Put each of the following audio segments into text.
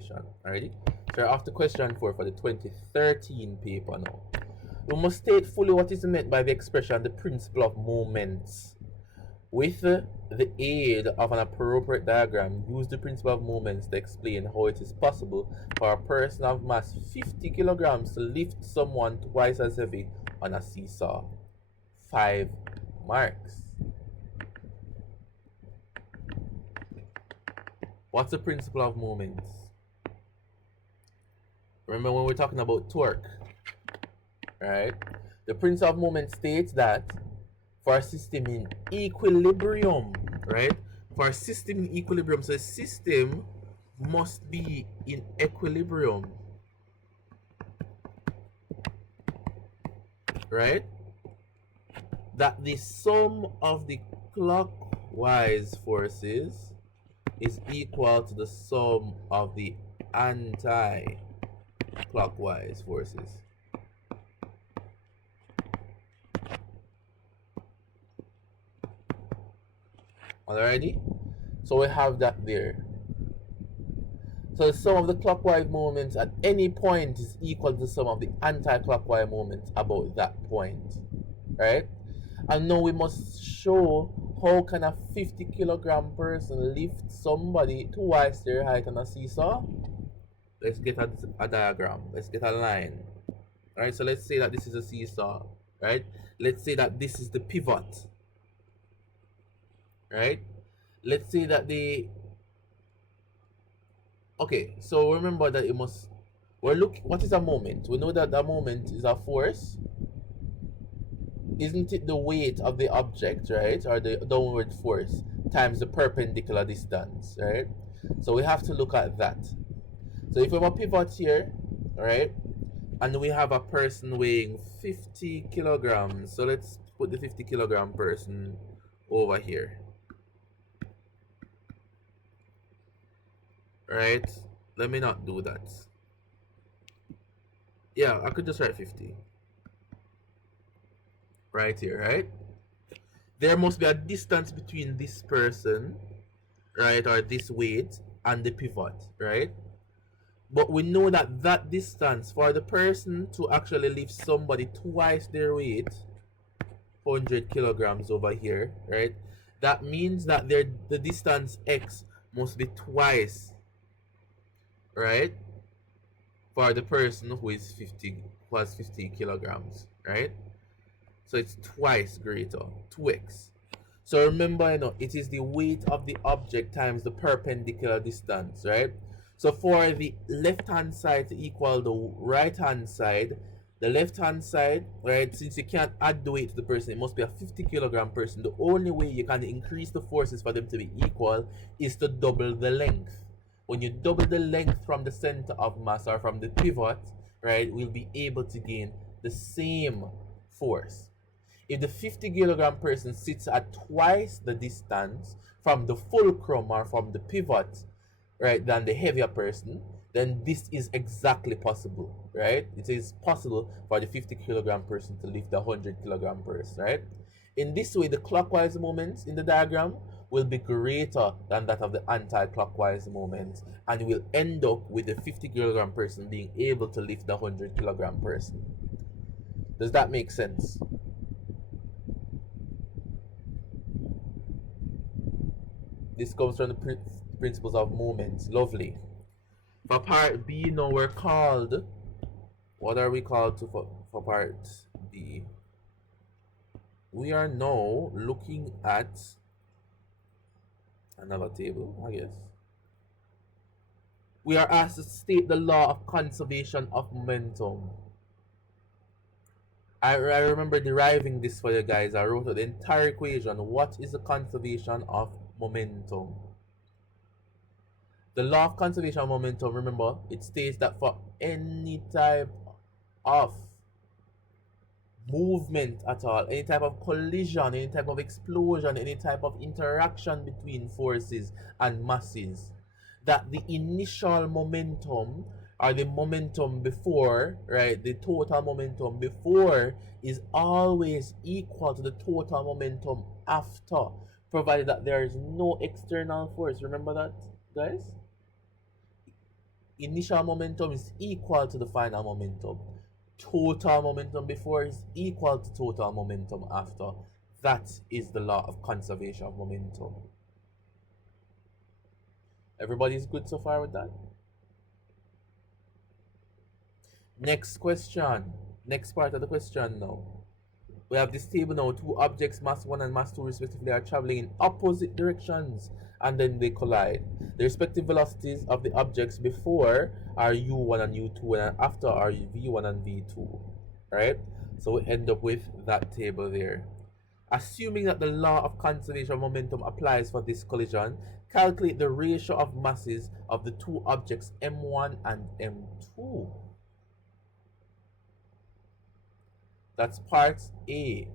Alrighty? So we're off to question 4 for the 2013 paper now. We must state fully what is meant by the expression the principle of moments. With the aid of an appropriate diagram, use the principle of moments to explain how it is possible for a person of mass 50 kilograms to lift someone twice as heavy on a seesaw. 5 marks. What's the principle of moments? Remember when we're talking about torque, right? The principle of moment states that for a system in equilibrium, right? For a system in equilibrium, so a system must be in equilibrium, right? That the sum of the clockwise forces is equal to the sum of the anti-clockwise forces. Alrighty? So we have that there. So the sum of the clockwise moments at any point is equal to the sum of the anti-clockwise moments about that point. Right? And now we must show how can a 50 kilogram person lift somebody twice their height on a seesaw. Let's get a diagram. Let's get a line. Alright, so let's say that this is a seesaw. Right? Let's say that this is the pivot. Right? Let's say that okay, so remember that it must what is a moment? We know that a moment is a force. Isn't it the weight of the object, right? Or the downward force times the perpendicular distance, right? So we have to look at that. So if we have a pivot here, right, and we have a person weighing 50 kilograms, so let's put the 50 kilogram person over here. Right? Let me not do that. Yeah, I could just write 50. Right here, right? There must be a distance between this person, right, or this weight, and the pivot, right? But we know that that distance for the person to actually lift somebody twice their weight, 100 kilograms over here, right? That means that the distance x must be twice, right, for the person who is 50 plus 50 kilograms, right? So it's twice greater, 2x. So remember, it is the weight of the object times the perpendicular distance, right? So for the left hand side to equal the right hand side, the left hand side, right, since you can't add the weight to the person, it must be a 50 kilogram person. The only way you can increase the forces for them to be equal is to double the length. When you double the length from the center of mass or from the pivot, right, we'll be able to gain the same force. If the 50 kilogram person sits at twice the distance from the fulcrum or from the pivot, right, than the heavier person, then this is exactly possible, right? It is possible for the 50 kilogram person to lift the 100 kilogram person, right? In this way, the clockwise moments in the diagram will be greater than that of the anti-clockwise moments, and will end up with the 50 kilogram person being able to lift the 100 kilogram person. Does that make sense? This comes from the principles of moments. Lovely. For part B, now we're called. What are we called for part B? We are now looking at another table, I guess. We are asked to state the law of conservation of momentum. I remember deriving this for you guys. I wrote out the entire equation. What is the conservation of momentum? The law of conservation of momentum, remember, it states that for any type of movement at all, any type of collision, any type of explosion, any type of interaction between forces and masses, that the initial momentum or the momentum before, right, the total momentum before is always equal to the total momentum after, provided that there is no external force. Remember that, guys? initial momentum is equal to the final momentum. Total momentum before is equal to total momentum after. That is the law of conservation of momentum. Everybody's good so far with that? Next question. Next part of the question now. We have this table now. Two objects, mass 1 and mass 2 respectively, are traveling in opposite directions and then they collide. The respective velocities of the objects before are u1 and u2 and after are v1 and v2. Right? So we end up with that table there. Assuming that the law of conservation of momentum applies for this collision, calculate the ratio of masses of the two objects m1 and m2. That's part A.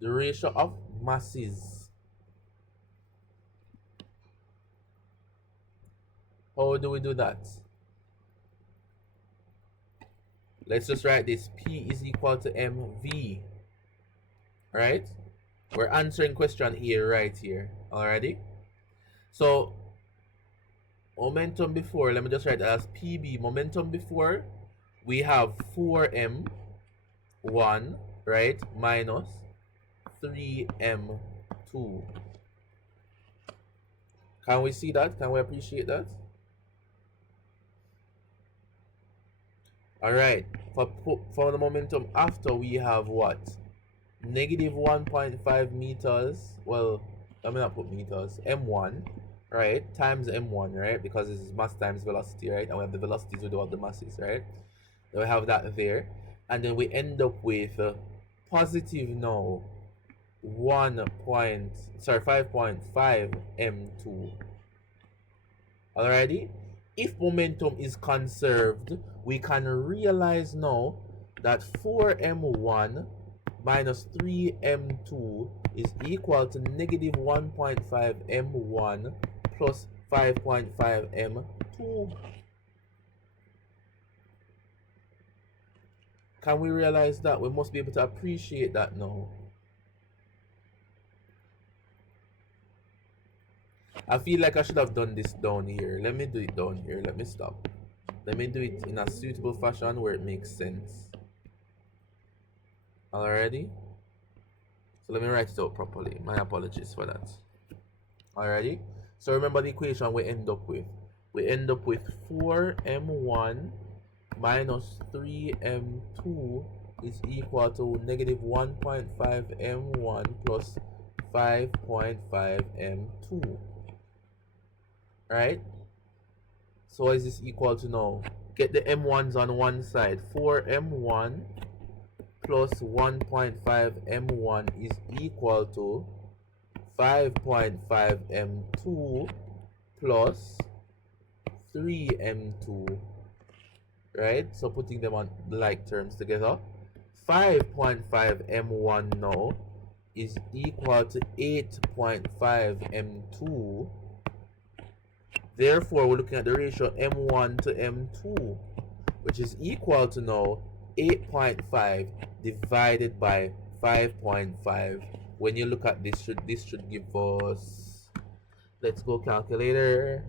The ratio of masses. How do we do that? Let's just write this. P is equal to mv. Right? We're answering question A right here. Alrighty? So, momentum before, let me just write that as PB. Momentum before, we have 4m1, right, minus 3m2. Can we see that? Can we appreciate that? Alright, for the momentum after, we have what? Negative 1.5 meters. Well, let me not put meters. m1, right, times m1, right, because this is mass times velocity, right, and we have the velocities with all the masses, right? So we have that there, and then we end up with positive now 5.5 m2. Alrighty, if momentum is conserved, we can realize now that 4m1 minus 3m2 is equal to negative 1.5 m1 plus 5.5 m2. Can we realize that? We must be able to appreciate that now. I feel like I should have done this down here. Let me do it down here. Let me stop. Let me do it in a suitable fashion where it makes sense. Alrighty? So let me write it out properly. My apologies for that. Alrighty? So remember the equation we end up with. We end up with 4m1 minus 3m2 is equal to negative 1.5 m1 plus 5.5 m2. Right? So what is this equal to now? Get the m1s on one side. 4m1 plus 1.5 m1 is equal to 5.5 m2 plus 3m2. Right? So putting them on like terms together, 5.5 m1 now is equal to 8.5 m2. Therefore, we're looking at the ratio m1 to m2, which is equal to now 8.5 divided by 5.5. When you look at this, this should give us, let's go calculator,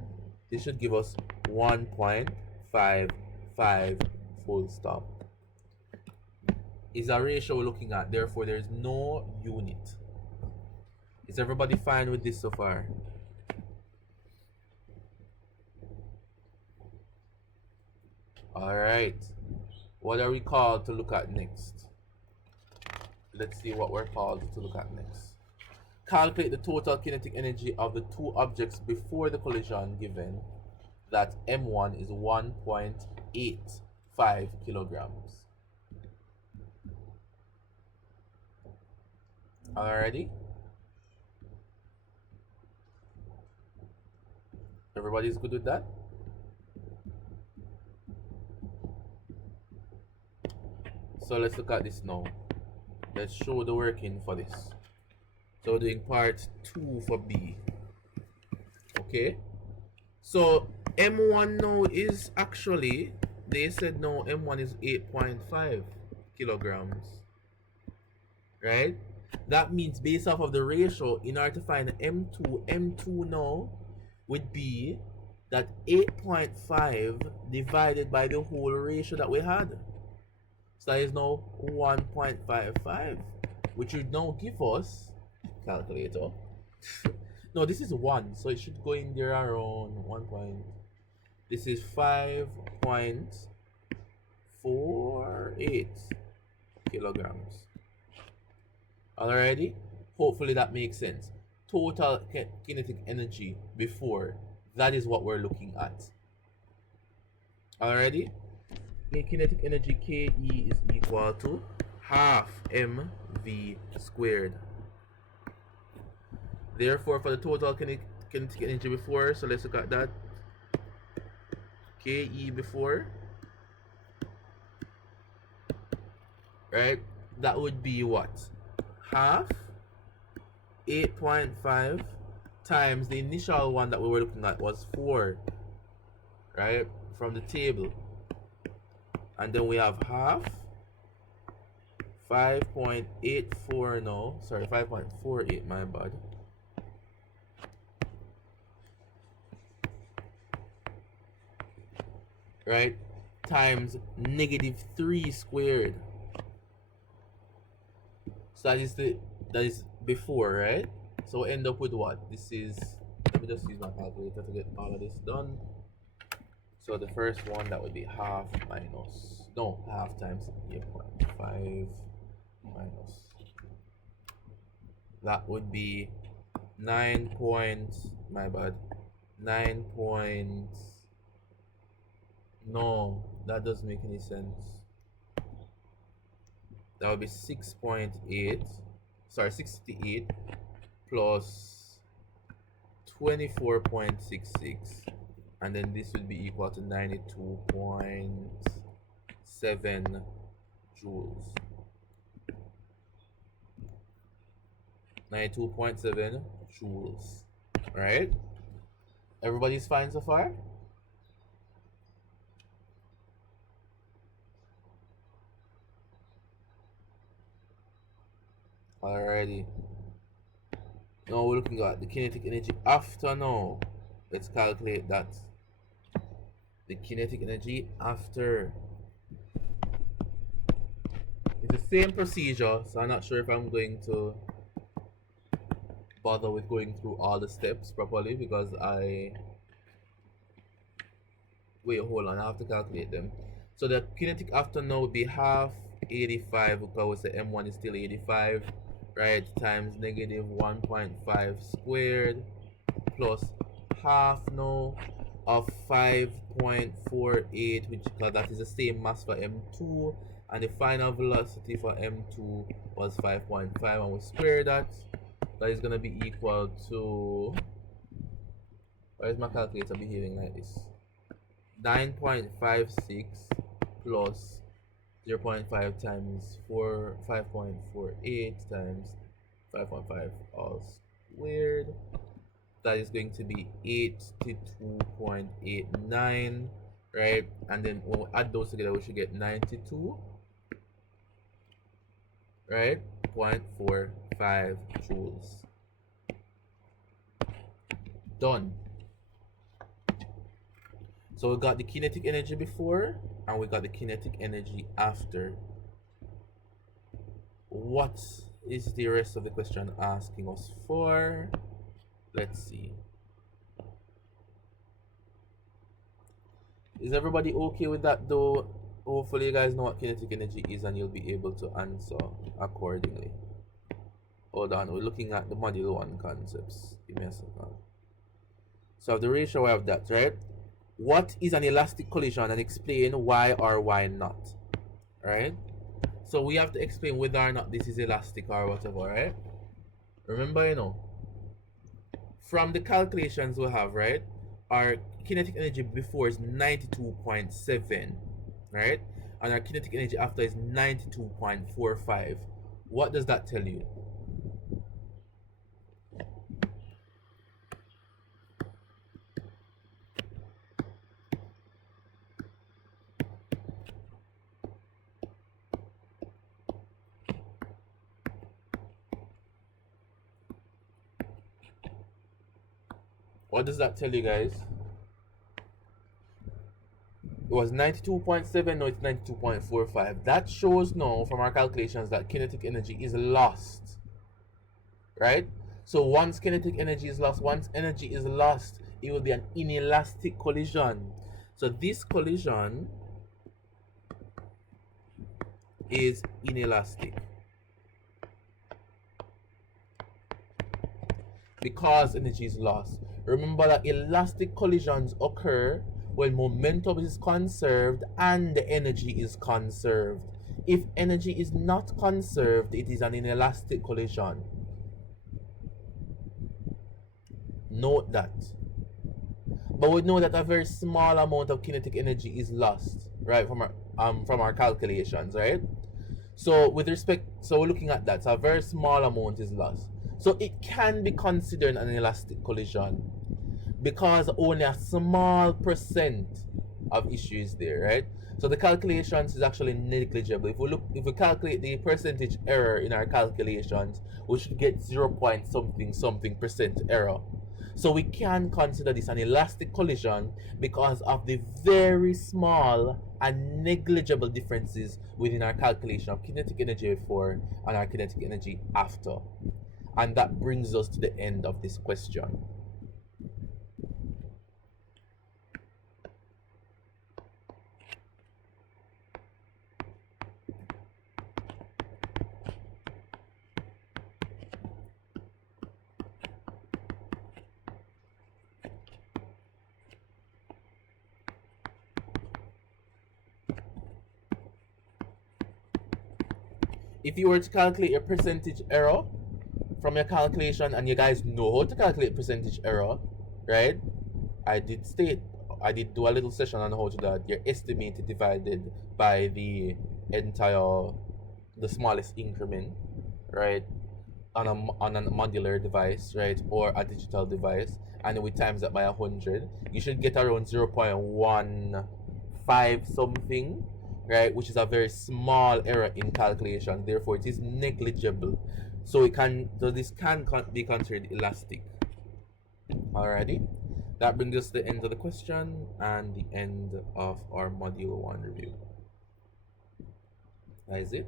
this should give us 1.55 full stop. Is a ratio we're looking at, therefore there is no unit. Is everybody fine with this so far? Alright, what are we called to look at next? Let's see what we're called to look at next. Calculate the total kinetic energy of the two objects before the collision, given that m1 is 1.85 kilograms. Alrighty? Everybody's good with that? So let's look at this now. Let's show the working for this. So we're doing part 2 for B. Okay. So M1 now is actually, they said no, M1 is 8.5 kilograms. Right? That means based off of the ratio, in order to find M2 now would be that 8.5 divided by the whole ratio that we had. So that is now 1.55, which would now give us, calculator. No, this is 1, so it should go in there around 1 point. This is 5.48 kilograms. Alrighty, hopefully that makes sense. Total kinetic energy before, that is what we're looking at. Alrighty, kinetic energy Ke is equal to half mv squared. Therefore, for the total kinetic energy before, so let's look at that. Ke before, right? That would be what? Half 8.5 times the initial one that we were looking at was 4, right? From the table. And then we have half 5.84 now. Sorry, 5.48, my bad. Right? Times -3 squared. So that is before, right? So we'll end up with what? This is, let me just use my calculator to get all of this done. So the first one, that would be half minus, no, half times 8.5 minus, that would be 9 point, my bad, 9 point, no, that doesn't make any sense. That would be 6.8, sorry, 68 plus 24.66, and then this would be equal to 92.7 joules. 92.7 joules. Right? Everybody's fine so far? Alrighty. Now we're looking at the kinetic energy after now. Let's calculate that. The kinetic energy after. It's the same procedure, so I'm not sure if I'm going to bother with going through all the steps properly, because wait, hold on, I have to calculate them. So the kinetic after now would be half 85, because the M1 is still 85, right? Times -1.5 squared plus half now of 5.48, which, because that is the same mass for M2, and the final velocity for M2 was 5.5, and we square that. That is going to be equal to, why is my calculator behaving like this? 9.56 plus 0.5 times 5.48 times 5.5 all squared. That is going to be 82.89, right? And then we'll add those together, we should get 92, right? 0.45 joules. Done. So we got the kinetic energy before, and we got the kinetic energy after. What is the rest of the question asking us for? Let's see. Is everybody okay with that though? Hopefully you guys know what kinetic energy is and you'll be able to answer accordingly. Hold on, we're looking at the module 1 concepts. Give me a second. So the ratio, I have that, right? What is an elastic collision, and explain why or why not, right? So we have to explain whether or not this is elastic or whatever, right? Remember, you know, from the calculations we have, right, our kinetic energy before is 92.7, right? And our kinetic energy after is 92.45. What does that tell you? What does that tell you, guys? It was 92.7, now it's 92.45. That shows now from our calculations that kinetic energy is lost, right? So once kinetic energy is lost, it will be an inelastic collision. So this collision is inelastic because energy is lost. Remember that elastic collisions occur when momentum is conserved and the energy is conserved. If energy is not conserved, it is an inelastic collision. Note that. But we know that a very small amount of kinetic energy is lost, right, from our calculations, right? So we're looking at that. So a very small amount is lost. So it can be considered an elastic collision because only a small percent of issue is there, right? So the calculations is actually negligible. If we calculate the percentage error in our calculations, we should get 0 point something percent error. So we can consider this an elastic collision because of the very small and negligible differences within our calculation of kinetic energy before and our kinetic energy after. And that brings us to the end of this question. If you were to calculate your percentage error from your calculation, and you guys know how to calculate percentage error, right? I did do a little session on how to do that. Your estimated divided by the smallest increment, right? On a modular device, right? Or a digital device, and we times that by 100, you should get around 0.15 something, right? Which is a very small error in calculation. Therefore, it is negligible. So this can be considered elastic. Alrighty. That brings us to the end of the question and the end of our module 1 review. That is it.